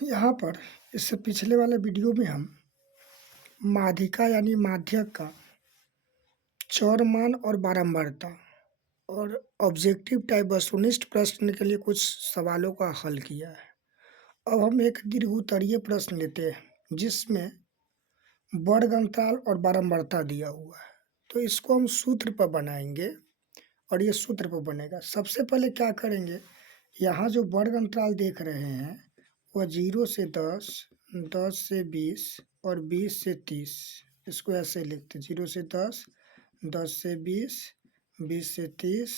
यहाँ पर इससे पिछले वाले वीडियो में हम माध्यिका यानी माध्यक का चौरमान और बारंबारता और ऑब्जेक्टिव टाइप वस्तुनिष्ठ प्रश्न के लिए कुछ सवालों का हल किया है। अब हम एक दीर्घोत्तरीय प्रश्न लेते हैं जिसमें वर्ग अंतराल और बारंबारता दिया हुआ है। तो इसको हम सूत्र पर बनाएंगे और ये सूत्र पर बनेगा। सबसे पहले क्या करेंगे, यहाँ जो वर्ग अंतराल देख रहे हैं वह 0 से 10, 10 से 20 और 20 से 30। इसको ऐसे लिखते 0 से 10, 10 से 20, 20 से 30,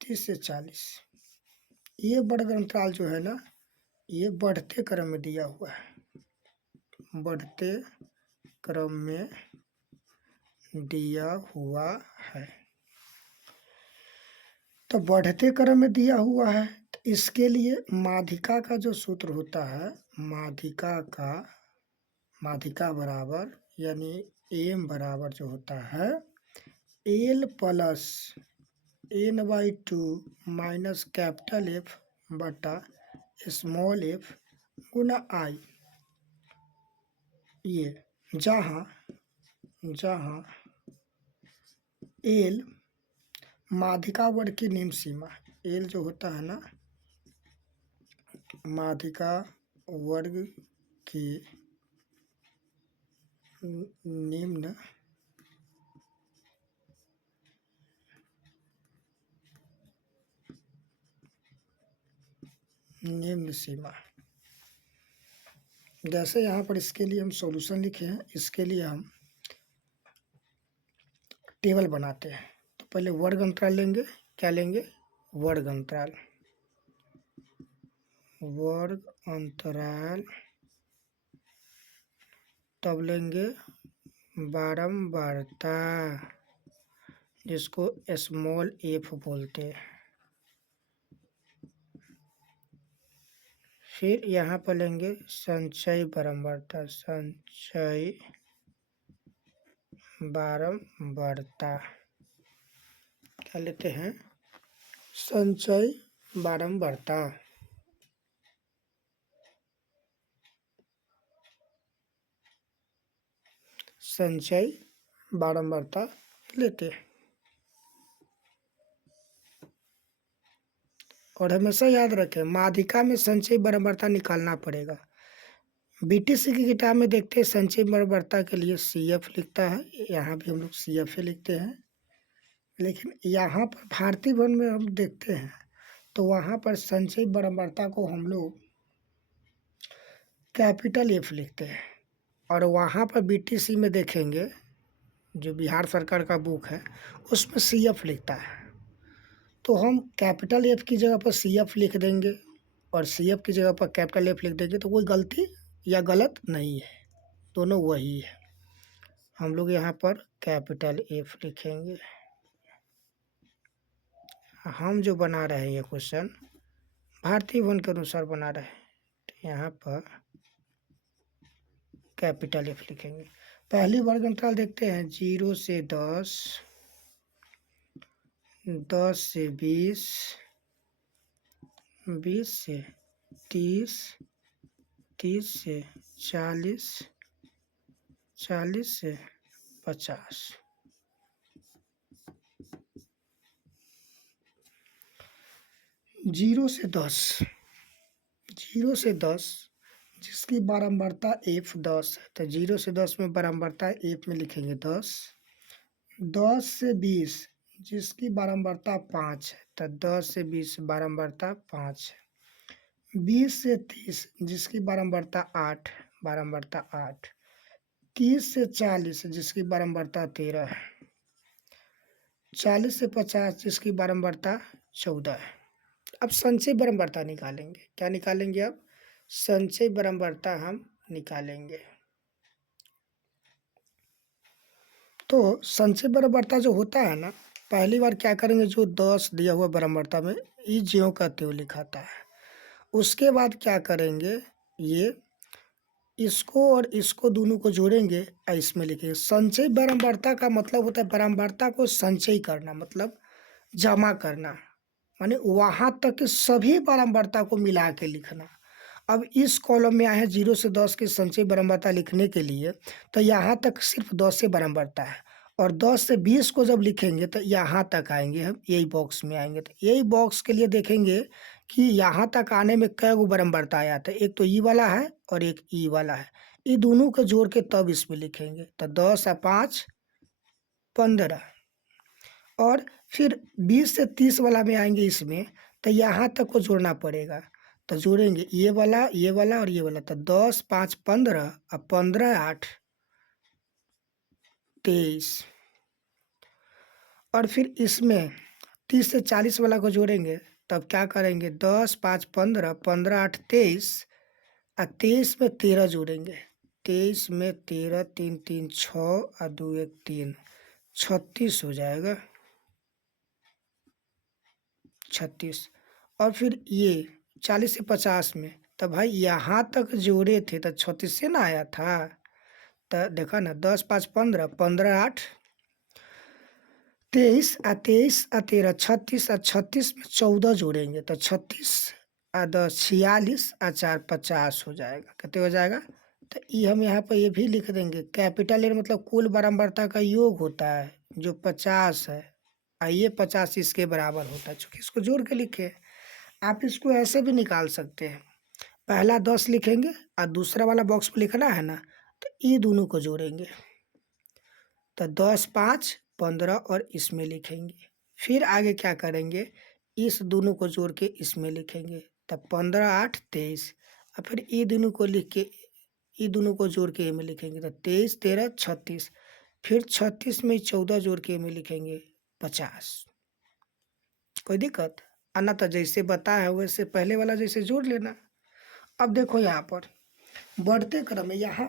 30 से 40। ये वर्ग अंतराल जो है ना, ये बढ़ते क्रम में दिया हुआ है, बढ़ते क्रम में दिया हुआ है। तो बढ़ते क्रम में दिया हुआ है, तो इसके लिए माध्यिका का जो सूत्र होता है, माध्यिका बराबर यानी एम बराबर जो होता है L plus n/2 minus capital F बटा स्मॉल एफ गुना आई। ये जहाँ एल माध्यिका वर्ग की निम्न सीमा, एल जो होता है ना माध्यिका वर्ग की निम्न सीमा। जैसे यहाँ पर इसके लिए हम सॉल्यूशन लिखे हैं, इसके लिए हम टेबल बनाते हैं। तो पहले वर्ग अंतराल लेंगे, क्या लेंगे, वर्ग अंतराल तब लेंगे बारंबारता जिसको स्मॉल एफ बोलते हैं। फिर यहाँ पर लेंगे संचयी बारंबारता, संचयी बारंबारता क्या लेते हैं, संचयी बारंबारता। संचयी बारंबारता लेते हैं। और हमेशा याद रखें माध्यिका में संचयी बारंबारता निकालना पड़ेगा। बीटीसी की किताब में देखते हैं संचयी बारंबारता के लिए CF लिखता है, यहाँ भी हम लोग CF लिखते हैं। लेकिन यहाँ पर भारतीय वन में हम देखते हैं तो वहाँ पर संचयी बारंबारता को हम लोग कैपिटल F लिखते हैं। और वहाँ पर बीटीसी में देखेंगे जो बिहार सरकार का बुक है उसमें CF लिखता है। तो हम कैपिटल F की जगह पर CF लिख देंगे और CF की जगह पर कैपिटल F लिख देंगे, तो कोई गलती या गलत नहीं है, दोनों वही है। हम लोग यहाँ पर कैपिटल F लिखेंगे। हम जो बना रहे हैं ये क्वेश्चन भारतीय वन के अनुसार बना रहे हैं, तो यहाँ पर कैपिटल F लिखेंगे। पहली वर्ग अंतराल देखते हैं 0 से 10, 10 से 20, 20 से 30, 30 से 40, 40 से 50। 0 से 10, 0 से 10 जिसकी बारंबारता F 10 है, तो 0 से 10 में बारंबारता F में लिखेंगे 10। 10 से 20 जिसकी बारंबारता 5 है, तो 10 से 20 बारंबारता 5 है। 20 से 30 जिसकी बारंबारता 8, बारंबारता 8। 30 से 40 जिसकी बारंबारता 13 है। 40 से 50 जिसकी बारंबारता 14 है। अब संचयी बारंबारता निकालेंगे, क्या निकालेंगे, अब संचयी बारंबारता हम निकालेंगे। तो संचयी बारंबारता जो होता है ना, पहली बार क्या करेंगे, जो 10 दिया हुआ बारंबारता में ये ज्यों का त्यों लिखाता है। उसके बाद क्या करेंगे, ये इसको और इसको दोनों को जोड़ेंगे और इसमें लिखेंगे। संचयी बारंबारता का मतलब होता है बारंबारता को संचयी करना, मतलब जमा करना, माने वहाँ तक के सभी बारंबारता को मिला के लिखना। अब इस कॉलम में आए हैं 0 से 10 की संचयी बारंबारता लिखने के लिए, तो यहाँ तक सिर्फ 10 से बारंबारता है, और 10 से 20 को जब लिखेंगे तो यहाँ तक आएंगे हम, यही बॉक्स में आएंगे। तो यही बॉक्स के लिए देखेंगे कि यहाँ तक आने में कै गो बारंबारता आया था। एक तो ई वाला है और एक ई वाला है, ये दोनों को जोड़ के तब इसमें लिखेंगे। तो 10 और 5 15, और फिर 20 से 30 वाला में आएंगे इसमें, तो यहाँ तक को जोड़ना पड़ेगा। तो जोड़ेंगे ये वाला और ये वाला, तो 10 5 15 और 15 8 23, और फिर इसमें 30 से 40 वाला को जोड़ेंगे। तब क्या करेंगे, 10 5 15 15 8 23, और 23 में 13 जोड़ेंगे। 23 में 13, 3 3 6 और 2 1 3, 36 हो जाएगा, 36। और फिर ये 40 से 50 में, तो भाई यहाँ तक जोड़े थे तो 36 से ना आया था। तो देखा ना, 10 5 15 15 8 23 और 23 और 13 36, और 36 में 14 जोड़ेंगे तो 36 और 10 46 और 4 50 हो जाएगा। कितने हो जाएगा, तो ये हम यहाँ पर ये भी लिख देंगे। कैपिटल एन मतलब कुल बारंबारता का योग होता है जो 50 है, और ये 50 इसके बराबर होता है। चूँकि इसको जोड़ के लिखे, आप इसको ऐसे भी निकाल सकते हैं। पहला 10 लिखेंगे और दूसरा वाला बॉक्स में लिखना है ना, तो ये दोनों को जोड़ेंगे। तो 10 5 15 और इसमें लिखेंगे। फिर आगे क्या करेंगे, इस दोनों को जोड़ के इसमें लिखेंगे। तब 15 8 23, और फिर ये दोनों को लिख के, ये दोनों को जोड़ के में लिखेंगे। तो 23 13 36, फिर 36 में 14 जोड़ के में लिखेंगे 50। कोई दिक्कत आना, तो जैसे बताया है वैसे पहले वाला जैसे जोड़ लेना। अब देखो यहाँ पर बढ़ते क्रम में, यहाँ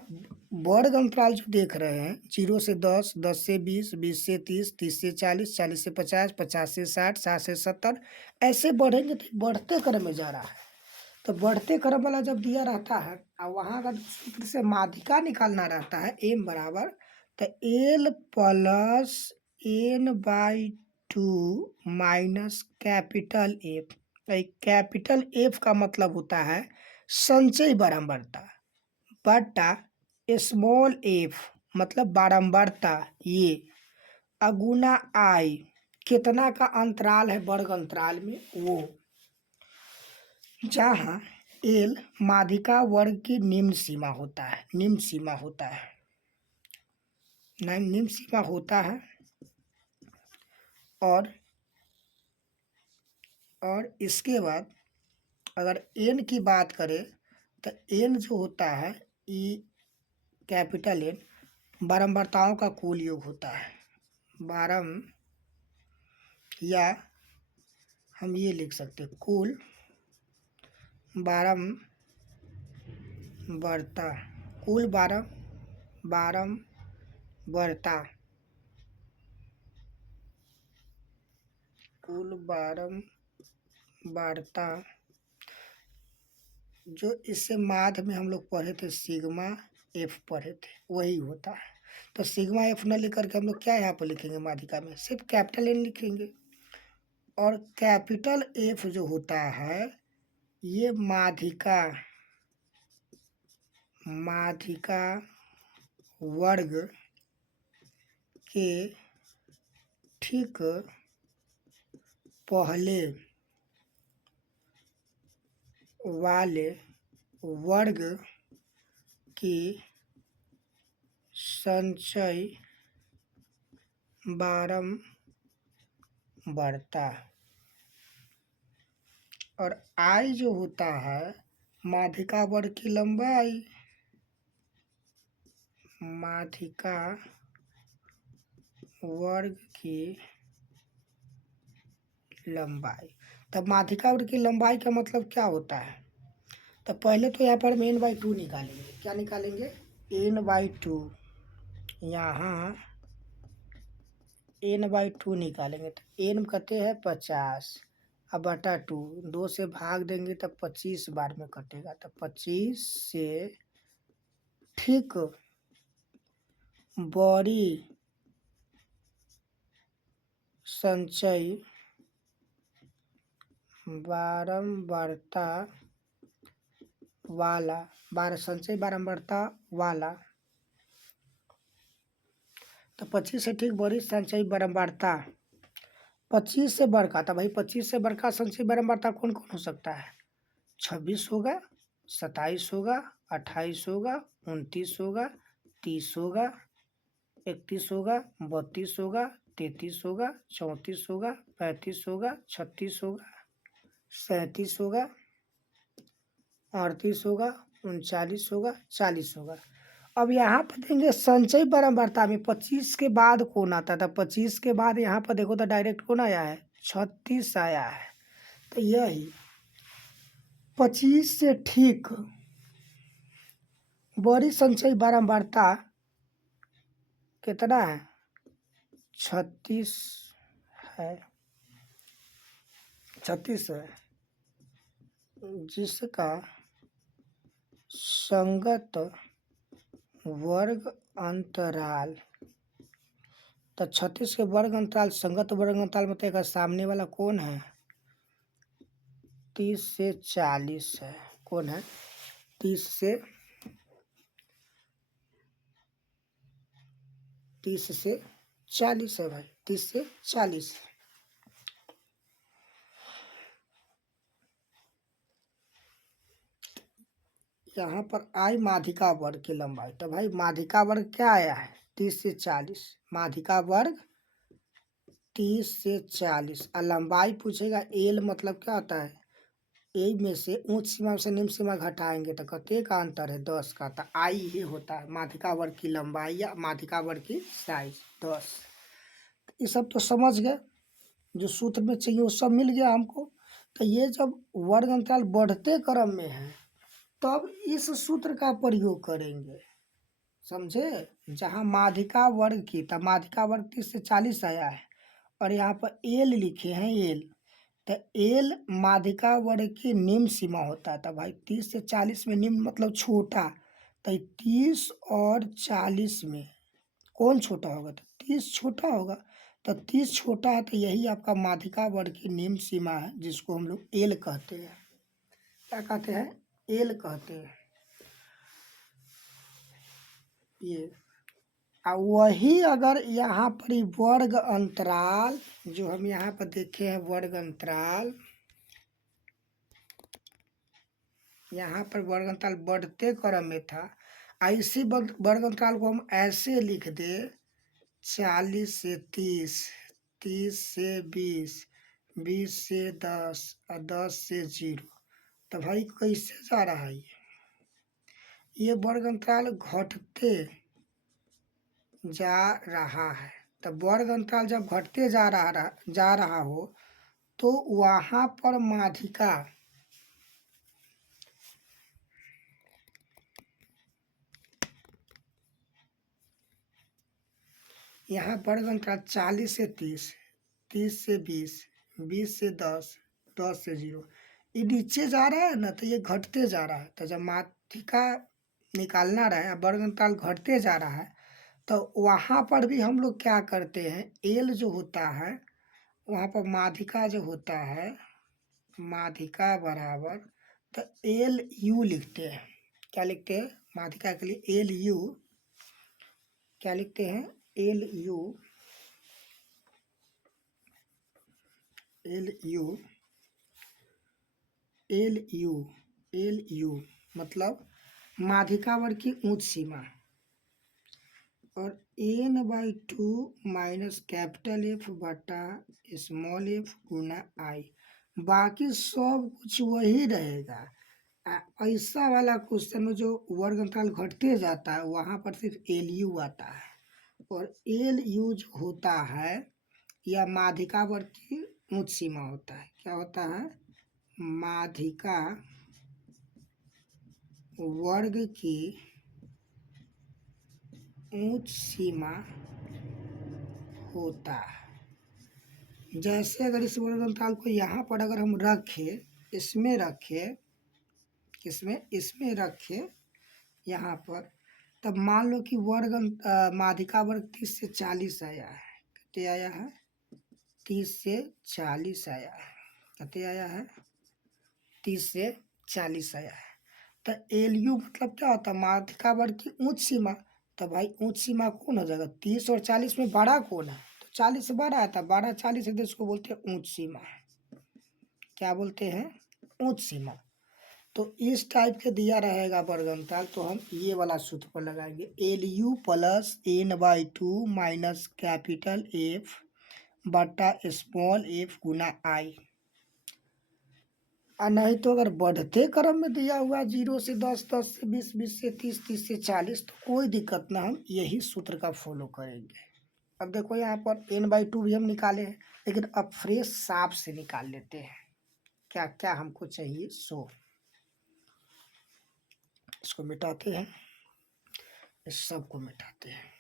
वर्ग अंतराल जो देख रहे हैं, 0 से 10, 10 से 20, 20 से 30, 30 से 40, 40 से 50, 50 से 60, 60 से 70, ऐसे बढ़ेंगे तो बढ़ते क्रम में जा रहा है। तो बढ़ते क्रम वाला जब दिया रहता है और वहाँ का सूत्र से माध्यिका निकालना रहता है, एम बराबर, तो L plus N by 2 minus capital F. Capital F का मतलब होता है संचयी बारंबारता, बटा स्मॉल एफ मतलब बारंबारता, ये अगुना आई कितना का अंतराल है वर्ग अंतराल में, वो जहाँ एल माध्यिका वर्ग की निम्न सीमा होता है, निम्न सीमा होता है, निम्न सीमा होता है। और इसके बाद अगर एन की बात करें तो एन जो होता है, ई कैपिटल एन बारंबारताओं का कुल योग होता है। या हम ये लिख सकते हैं कुल बारंबारता, कुल बारंबारता, कुल बारंबारता जो इससे माध्य में हम लोग पढ़े थे, सिग्मा एफ पढ़े थे, वही होता है। तो सिग्मा एफ न लेकर के हम लोग क्या यहाँ पर लिखेंगे, माध्यिका में सिर्फ कैपिटल एन लिखेंगे। और कैपिटल एफ जो होता है, ये माध्यिका वर्ग के ठीक पहले वाले वर्ग की संचयी बारंबारता, और आई जो होता है माध्यिका वर्ग की लंबाई, माध्यिका वर्ग की लंबाई। तब माध्यिका वर्ग की लंबाई का मतलब क्या होता है, तो पहले तो यहाँ पर हम एन बाई 2 निकालेंगे। क्या निकालेंगे, एन बाई 2, यहाँ एन बाई 2 निकालेंगे। तो एन कहते हैं 50, अब बटा 2, 2 से भाग देंगे तब 25 बार में कटेगा। तो 25 से ठीक बड़ी संचयी बारंबारता वाला, संचयी बारंबारता वाला। तो 25 से ठीक बड़ी संचयी बारंबारता 25 से बढ़ तो भाई 25 से बढ़ संचयी बारंबारता कौन कौन हो सकता है? 26 होगा, 27 होगा, 28 होगा, 29 होगा, 30 होगा, 31 होगा, 32 होगा, 33 होगा, 34 होगा, 35 होगा, 36 होगा, 37 होगा, 38 होगा, 39 होगा, 40 होगा। अब यहाँ पर देंगे संचयी बारंबारता में 25 के बाद कौन आता था? 25 के बाद यहाँ पर देखो तो डायरेक्ट कौन आया है? 36 आया है। तो यही 25 से ठीक बड़ी संचयी बारंबारता कितना है? 36 है, 36 है, जिसका संगत वर्ग अंतराल। तो 36 के वर्ग अंतराल, संगत वर्ग अंतराल मतलब सामने वाला कौन है? 30 से 40 है। कौन है? 30 से 40 है भाई, 30 से 40। यहाँ पर आई माध्यिका वर्ग की लंबाई। तो भाई माध्यिका वर्ग क्या आया है? 30 से 40। माध्यिका वर्ग 30 से 40 और लंबाई पूछेगा। एल मतलब क्या होता है? ए में से उच्च सीमा से निम्न सीमा घटाएंगे तो कितने का अंतर है? 10 का। तो आई ये होता है माध्यिका वर्ग की लंबाई या माध्यिका वर्ग की साइज 10। ये सब तो समझ गए, जो सूत्र में चाहिए वो सब मिल गया हमको। तो ये जब वर्ग अंतराल बढ़ते क्रम में है तब इस सूत्र का प्रयोग करेंगे, समझे? जहाँ माध्यिका वर्ग की, तब माध्यिका वर्ग 30 से 40 आया है और यहाँ पर एल लिखे हैं, एल। तो एल माध्यिका वर्ग की निम्न सीमा होता है। तो भाई 30 से 40 में निम्न मतलब छोटा। तो 30 और 40 में कौन छोटा होगा? तो 30 छोटा होगा। तो 30 छोटा है तो यही आपका माध्यिका वर्ग की निम्न सीमा है, जिसको हम लोग एल कहते हैं। क्या कहते हैं? एल कहते हैं। ये वही अगर यहाँ पर ही वर्ग अंतराल, जो हम यहाँ पर देखे हैं वर्ग अंतराल, यहाँ पर वर्ग अंतराल बढ़ते क्रम में था। ऐसी वर्ग अंतराल को हम ऐसे लिख दे 40 से 30, 30 से 20, 20 से 10 और 10 से 0। तो भाई कैसे जा रहा है ये वर्ग अंतराल घटते जा रहा है। तो वर्ग अंतराल जब घटते जा रहा हो तो वहाँ पर माध्यिका यहाँ वर्ग अंतराल 40 से 30, 30 से 20, 20 से 10, 10 से 0, ये नीचे जा रहा है ना, तो ये घटते जा रहा है। तो जब माध्यिका निकालना रहा है, वर्ग अंतराल घटते जा रहा है, तो वहाँ पर भी हम लोग क्या करते हैं? एल जो होता है वहाँ पर माध्यिका जो होता है, माध्यिका बराबर, तो एल यू लिखते हैं। क्या लिखते हैं? माध्यिका के लिए एल यू क्या लिखते हैं? L U, L U, L U, L U मतलब माध्यिका वर्ग की उच्च सीमा। और n/2 माइनस कैपिटल एफ बटा स्मॉल एफ गुना आई। बाकी सब कुछ वही रहेगा। ऐसा वाला क्वेश्चन में जो वर्ग अंतराल घटते जाता है वहाँ पर सिर्फ एल यू आता है। और एल यू जो होता है या माध्यिका वर्ग की उच्च सीमा होता है। क्या होता है? माध्यिका वर्ग की उच्च सीमा होता है। जैसे अगर इस वर्ग अंतराल को यहाँ पर अगर हम रखें, इसमें रखें, इसमें रखें यहाँ पर, तब मान लो कि माध्यिका वर्ग 30 से 40 आया है। कितने आया है? 30 से 40 आया है। कितने आया है? 30 से 40 आया है। तो एल यू मतलब क्या होता है, माध्यिका वर्ग की उच्च सीमा। तो भाई उच्च सीमा कौन हो जाएगा, 30 और 40 में बड़ा कौन है, तो 40 से बड़ा है, तो 12 40 है, तो इसको बोलते हैं उच्च सीमा। क्या बोलते हैं, उच्च सीमा। तो इस टाइप के दिया रहेगा वर्ग अंतराल, तो हम ये वाला सूत्र पर लगाएंगे, L U plus n/2 minus capital F बटा स्मॉल एफ गुना आई। और नहीं तो अगर बढ़ते क्रम में दिया हुआ 0 से 10, 10 से 20, 20 से 30, 30 से 40, तो कोई दिक्कत ना, हम यही सूत्र का फॉलो करेंगे। अब देखो यहाँ पर n/2 भी हम निकाले हैं, लेकिन अब फ्रेश साफ से निकाल लेते हैं क्या क्या हमको चाहिए। सो इसको मिटाते हैं, इस सब को मिटाते हैं।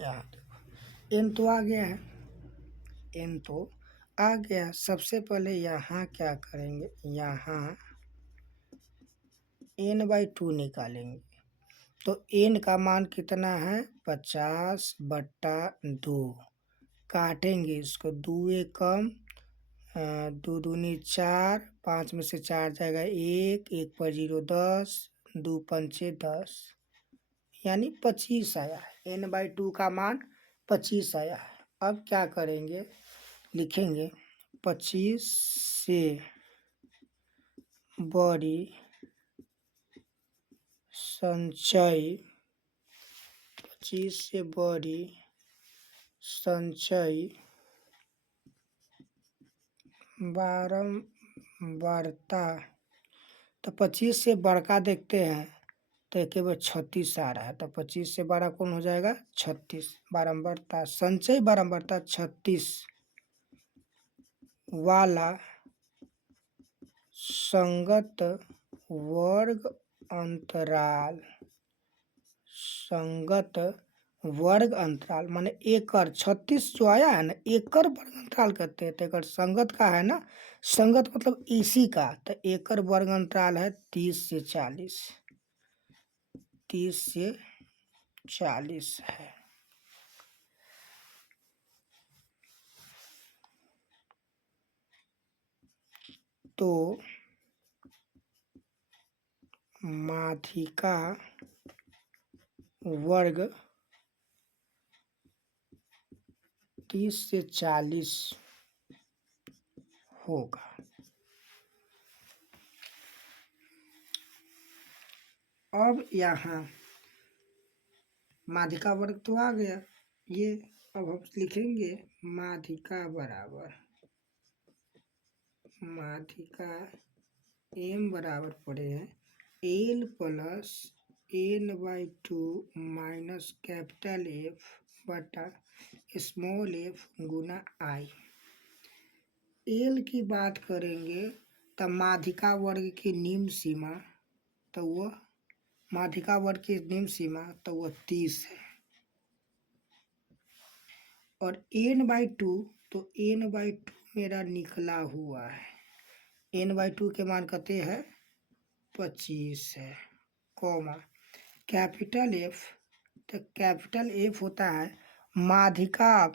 यहाँ देखो n तो आ गया है, n तो आ गया। सबसे पहले यहाँ क्या करेंगे, यहाँ n/2 निकालेंगे। तो n का मान कितना है, 50/2। काटेंगे इसको, 2 एक कम, 2 दूनी 4, 5 में से 4 जाएगा 1, 1 पर 0 10, 2 पंचे 10, यानी 25 आया है। n/2 का मान 25 आया है। अब क्या करेंगे, लिखेंगे 25 से बड़ी संचय, 25 से बड़ी संचय बारंबारता। तो 25 से बड़का देखते हैं, तो एक बार 36 आ रहा है, तो 25 से बड़ा कौन हो जाएगा, 36। बारंबारता, संचय बारंबारता 36 वाला संगत वर्ग अंतराल, संगत वर्ग अंतराल माने एकड़, 36 जो आया है ना, एकड़ वर्ग अंतराल कहते हैं। तो एकड़ संगत का है ना, संगत मतलब इसी का, तो एकड़ वर्ग अंतराल है 30 से 40, 30 से 40 है। तो माध्यिका वर्ग 30 से 40 होगा। अब यहाँ माध्यिका वर्ग तो आ गया, ये अब हम लिखेंगे माध्यिका बराबर, माध्यिका m बराबर पड़े हैं l plus n/2 minus capital F बटा small f Guna i। l की बात करेंगे तो माध्यिका वर्ग की निम्न सीमा, तो वह माध्यिका वर्ग की निम्न सीमा तो वह 30 है। और n/2, तो n/2 मेरा निकला हुआ है, n/2 के मान कहते हैं 25 है, कॉमा कैपिटल F, तो कैपिटल F होता है माध्यिका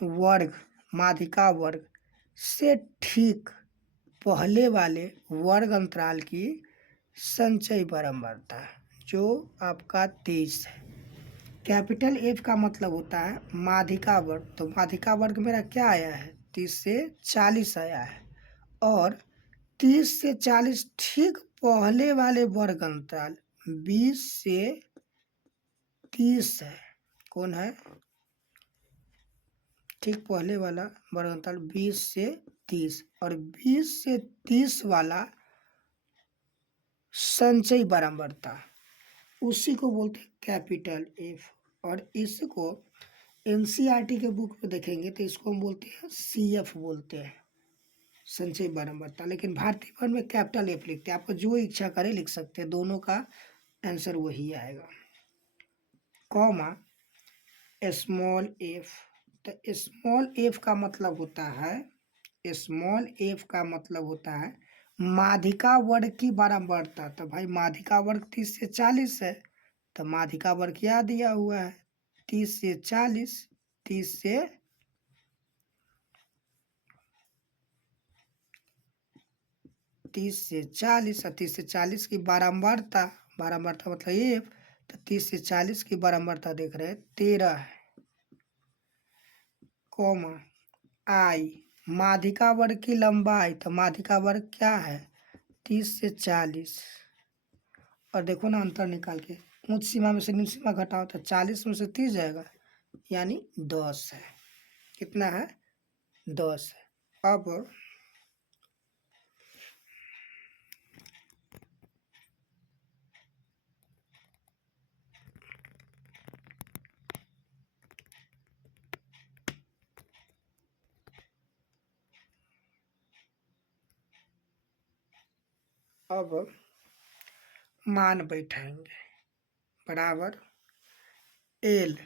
वर्ग, माध्यिका वर्ग से ठीक पहले वाले वर्ग अंतराल की संचय बारंबारता, जो आपका 23 है। कैपिटल एफ का मतलब होता है माध्यिका वर्ग। तो माध्यिका वर्ग मेरा क्या आया है? 30 से 40 आया है। और 30 से 40 ठीक पहले वाले वर्ग अंतराल 20 से 30 है। कौन है? ठीक पहले वाला वर्ग अंतराल 20 से 30 और 20 से 30 वाला संचयी बारंबारता, उसी को बोलते हैं कैपिटल एफ। और इसको एनसीईआरटी के बुक में देखेंगे तो इसको हम बोलते हैं सीएफ बोलते हैं, संचयी बारंबारता। लेकिन भारतीय वन में कैपिटल एफ लिखते हैं। आपको जो इच्छा करे लिख सकते हैं, दोनों का आंसर वही आएगा। Comma small F. तो स्मॉल एफ का मतलब होता है, स्मॉल एफ का मतलब होता है माध्यिका वर्ग की बारंबारता। तो भाई माध्यिका वर्ग 30 से 40 है, तो माध्यिका वर्ग क्या दिया हुआ है? 30 से 40। 30 से 40 और 30 से 40 की बारंबारता, बारंबारता मतलब एफ। तो 30 से 40 की बारंबारता देख रहे हैं 13 है। कॉमा आई माध्यिका वर्ग की लंबाई। तो माध्यिका वर्ग क्या है? 30 से 40। और देखो ना अंतर निकाल के, उच्च सीमा में से निम्न सीमा घटाओ तो 40 में से 30 जाएगा, यानी 10 है। कितना है? 10 है। अब मान बैठाएंगे। बराबर एल।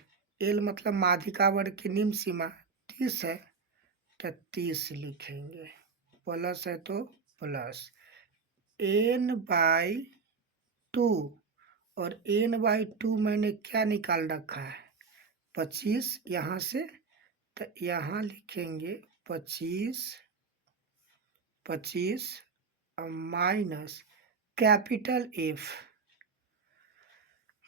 एल मतलब माध्यिका वर्ग की निम्न सीमा 30 है, तो 30 लिखेंगे। प्लस है तो प्लस n/2। और n/2 मैंने क्या निकाल रखा है? 25। यहाँ से तो यहाँ लिखेंगे 25 माइनस कैपिटल एफ,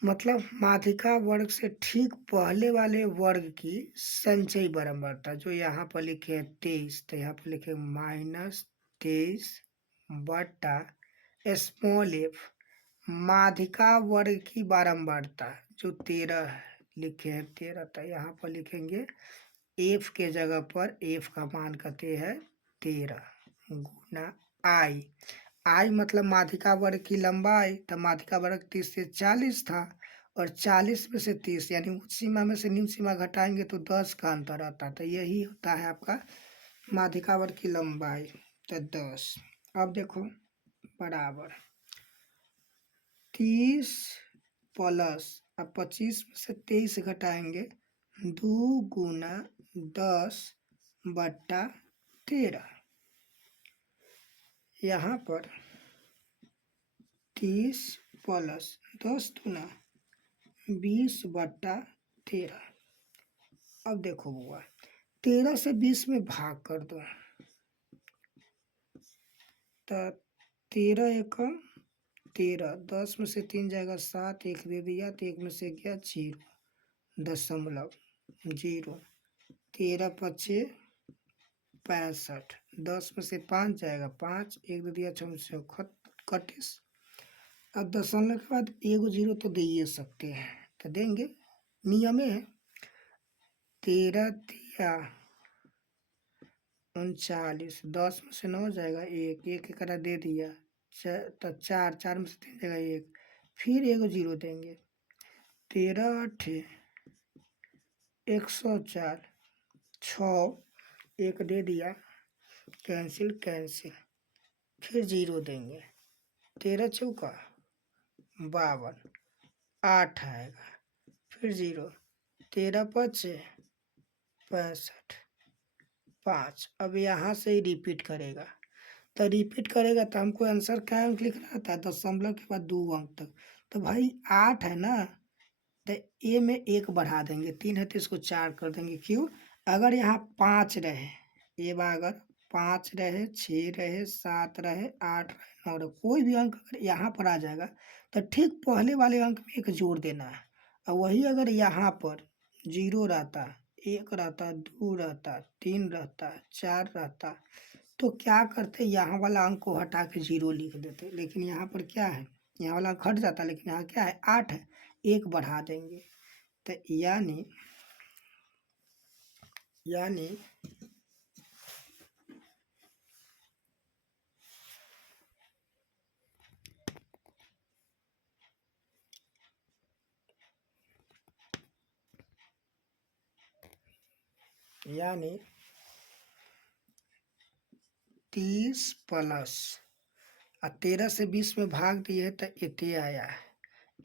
मतलब माध्यिका वर्ग से ठीक पहले वाले वर्ग की संचयी बारंबारता, जो यहाँ पर लिखे हैं 23, तो यहाँ पर लिखे -23 बटा स्मॉल एफ माध्यिका वर्ग की बारंबारता जो 13 है, लिखे हैं 13। तो यहाँ पर लिखेंगे एफ के जगह पर एफ का मान कहते हैं 13 गुना आई। आई मतलब माध्यिका वर्ग की लंबाई। तो माध्यिका वर्ग 30 से 40 था, और 40 में से 30 यानी उच्च सीमा में से निम्न सीमा घटाएंगे तो 10 का अंतर आता है। तो यही होता है आपका माध्यिका वर्ग की लंबाई, तो 10। अब देखो बराबर 30 प्लस, अब 25 में से 23 घटाएंगे 2 गुना 10 बट्टा 13। यहाँ पर 30 प्लस 10 गुना 20 बट्टा 13। अब देखो बुआ, 13 से 20 में भाग कर दो, तो 13 एकम 13, 10 में से 3 जाएगा 7, एक दे दिया तो एक में से गया 0.0। 13 पचे 65, 10 में से 5 जाएगा 5, एक दे दिया 6 से 31। अब दशमलव के बाद एगो 0 तो दे ही सकते हैं, तो देंगे। नियम है 13 दिया 39, 10 में से 9 जाएगा 1, एक करा दे दिया तो 4, 4 में से 3 जाएगा 1, फिर एगो 0 देंगे। 13 8 104, 6 एक दे दिया, कैंसिल कैंसिल, फिर 0 देंगे। 13 चौका 52, 8 आएगा, फिर 0, 13 पचे 65, 5। अब यहाँ से ही रिपीट करेगा, तो रिपीट करेगा तो हमको आंसर क्या अंक लिखना था? दशमलव के बाद 2 अंक तक। तो भाई 8 है ना, तो ए में 1 बढ़ा देंगे, 3 है तो इसको 4 कर देंगे। क्यों? अगर यहाँ 5 रहे, ए बा अगर 5 रहे, 6 रहे, 7 रहे, 8 रहे, 9 रहे, कोई भी अंक अगर यहाँ पर आ जाएगा तो ठीक पहले वाले अंक में 1 जोड़ देना है। और वही अगर यहाँ पर 0 रहता, 1 रहता, 2 रहता, 3 रहता, 4 रहता, तो क्या करते, यहाँ वाला अंक को हटा के 0 लिख देते। लेकिन यहाँ पर क्या है, यहाँ वाला अंक हट जाता, लेकिन यहाँ क्या है, 8 है, 1 बढ़ा देंगे। तो यानी यानी 30 प्लस 13 से 20 में भाग दिए तो इतने आया है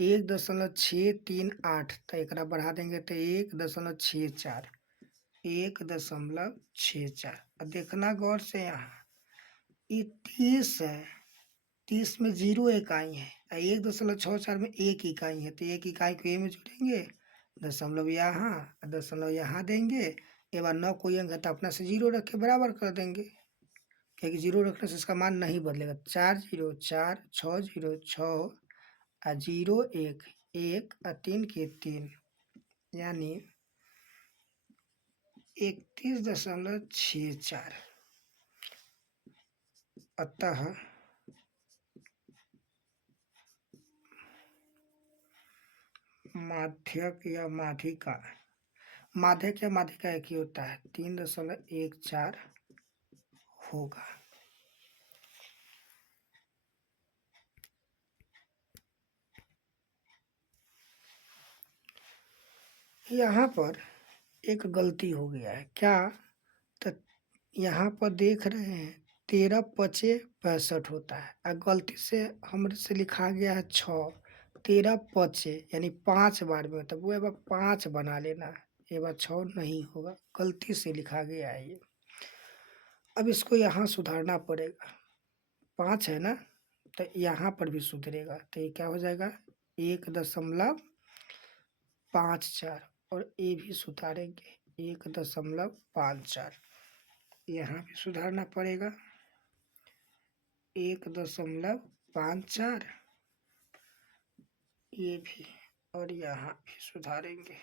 1.638। तो एक बढ़ा देंगे तो 1.64, 1.64। अब देखना गौर से, यहाँ ये 30 है, 30 में 0 इकाई है, 1.64 में 1 इकाई है, तो 1 इकाई को ए में जोड़ेंगे, दशमलव यहाँ देंगे। एक बार 9 कोई अंक है तो अपना से 0 रख के बराबर कर देंगे, क्योंकि 0 रखने से इसका मान नहीं बदलेगा। 4 0 4, 6 0 6, 0 1 1, 3 के 3, यानी 31.64। अतः माध्यक या माध्यिका एक ही होता है, 3.14 होगा। यहाँ पर एक गलती हो गया है, क्या, तो यहाँ पर देख रहे हैं 13 पचे 65 होता है, और गलती से हमसे से लिखा गया है 6, 13 पचे यानी 5 बार में, तब वो बार 5 बना लेना, ये बार 6 नहीं होगा, गलती से लिखा गया है ये। अब इसको यहाँ सुधारना पड़ेगा, 5 है ना, तो यहाँ पर भी सुधरेगा, तो ये क्या हो जाएगा 1.54, और ये भी सुधारेंगे 1.54, यहाँ भी सुधारना पड़ेगा 1.54, ये भी, और यहाँ भी सुधारेंगे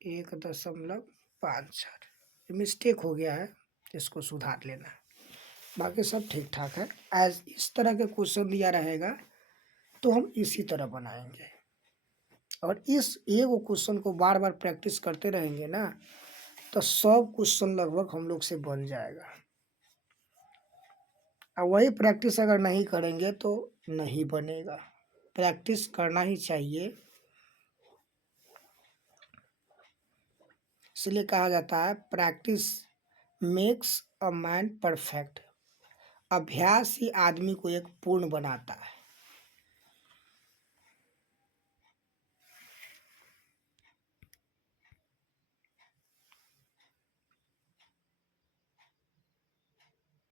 1.54। मिस्टेक हो गया है, इसको सुधार लेना, बाकी सब ठीक ठाक है। एज इस तरह के क्वेश्चन दिया रहेगा तो हम इसी तरह बनाएंगे, और इस एक क्वेश्चन को बार बार प्रैक्टिस करते रहेंगे ना, तो सब क्वेश्चन लगभग हम लोग से बन जाएगा। और वही प्रैक्टिस अगर नहीं करेंगे तो नहीं बनेगा, प्रैक्टिस करना ही चाहिए। इसलिए कहा जाता है practice makes a man perfect, अभ्यास ही आदमी को एक पूर्ण बनाता है।